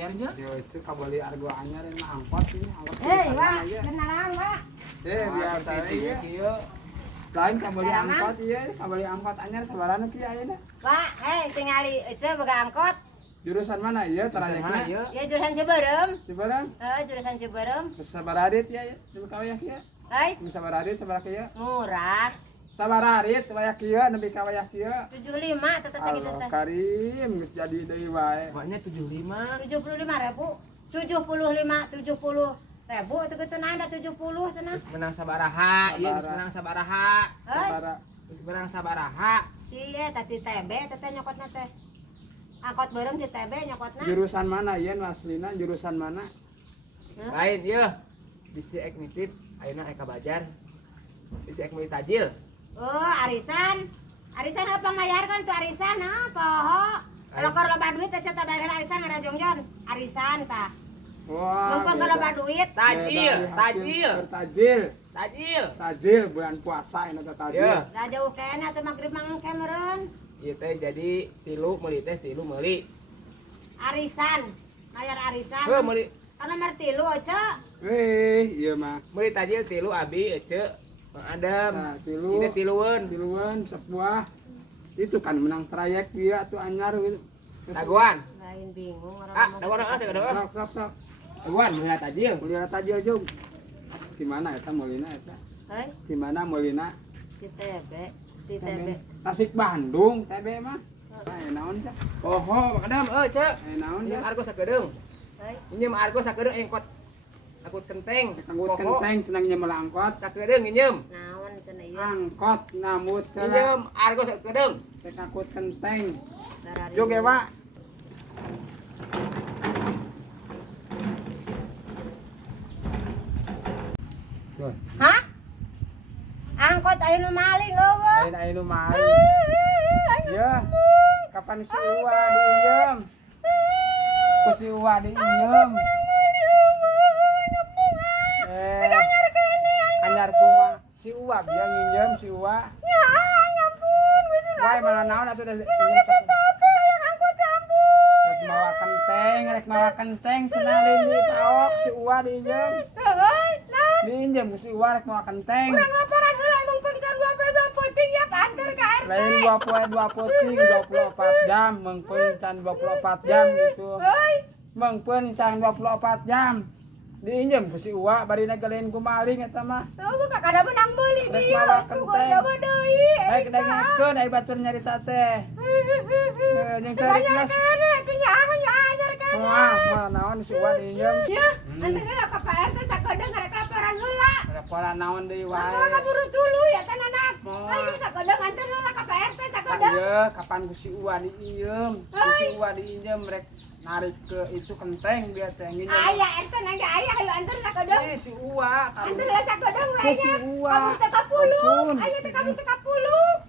anyarnya. Dia itu kabeli argo anyar mah angkot ini angkot. Wah, kenalan, Wak. Biasa ieu. Kieu. Lain kabeli angkot ieu, kabeli angkot anyar sabarana kieu ayeuna. Wak, tingali ece boga angkot. Jurusan mana ieu Mana trayekna? ieu? Ya jurusan Ciberem. Ciberem. Jurusan Ciberem. Sabaradit ya, coba kawaya kieu. Sabaradit sabaraha kieu? Murah. Sabararit waya kieu nepi ka waya kieu. 75 teteh sakitu Allah teh. Karim geus jadi deui wae. Maknya 75. 75.000. 70 itu gitu nanda 70 cenah. Geus menang sabaraha, ieu geus menang sabaraha. Sabara. Geus menang sabaraha. Iya, tadi TB teteh nyokotna teh. Angkot bareng di TB nyokotna. Jurusan mana ieu aslina jurusan mana? Lain ieu. Bisi eknitif, ayeuna Eka Bajar. Bisi ek meuli tajil. Oh, arisan. Arisan apa mayarkan tuh arisan, poho. Kalau keur loba duit teh eta bayar arisan ada jongjon. Arisan tah. Wah. Mumpung keur loba duit. Tajil, tajil. Tajil. Tajil. Tajil bulan puasa ini teh tajil. Iya. Da jauh kene atuh magrib mangke meureun. Ieu teh jadi 3 meuli teh 3 meuli. Arisan. Mayar arisan. Heuh meuli. Kana nomor 3 Cek. Ieu mah. Meuli tajil 3 abi ece. Mang Adam. Nah, tilu. Ini tilueun. Tiluan sebuah. Itu kan menang trayek dia tuh anyar gitu. Dagoan. Lain bingung orang Ah, ngomong. dagoan asa dagoan. Sok. Dagoan meuli tajil. Mulina tajil jog. Di mana eta mulina eta? Hei, Di mana mulina? di TB. Di TB. Tasik Bandung, TB mah. Naon cak? Poho, Mang Adam, Cek. Naon Injem ya? argo sakedeung. Hei, Injem argo sakedeung engkot. Akut kenteng. Angkut kenteng cenah nyemel angkot. Sakedeung injem. naon cenah ieu? Angkot namut kala. Injem argo sakedeung. Tek angkut kenteng. Darari. Jog ya, Pak. Hah? Angkot aya nu maling eueuh. Lain anu mah. Ya. Kapan si Uwa diinjem? Ku si Uwa diinjem. Anyar kumaha? Si Uwa biar nginjem si Uwa. Ya ampun, gue sudah. Wae mana naon atuh da Tapi yang angkot kampung. rek mawa kenteng cenah lain di paok si Uwa diinjem. Hei, nah. Diinjem ku si Uwa rek mawa kenteng. Urang laporan heula emang pengcan 2 penting ya antar ka RT. Lain 2 puting 24 jam, mengpeun can 24 jam gitu. Hei, Mengpeun can 24 jam. Diinjem ku si Uwa bari nagaleun ku maling eta mah. tahu buka kada menang beli Rek dia. mawa Ku kenteng. coba deui. Baik dengekeun ai batur nyarita teh. Jeung cari Tanya kelas. kene, kenyahan nya anyar kene. Wah, mah naon si Uwa diinjem. Ya, antar heula ka Pak RT sakodeng ngarek laporan heula. Laporan naon deui wae. Laporan kaburu tuluy ya teh anak. Moal. Ayo sakodeng antar heula ka Pak RT sakodeng. Ieu kapan ku si Uwa diinjem? Ku si Uwa diinjem rek narik ke itu kenteng biar teh nginjem. Aya RT nangge aya ayo antar sakodeng. Si Uwa Antar heula sakodeng Ku si lainnya. Uwa. Kabur teh 10. Ampun. Ayo teh kabur teh 10.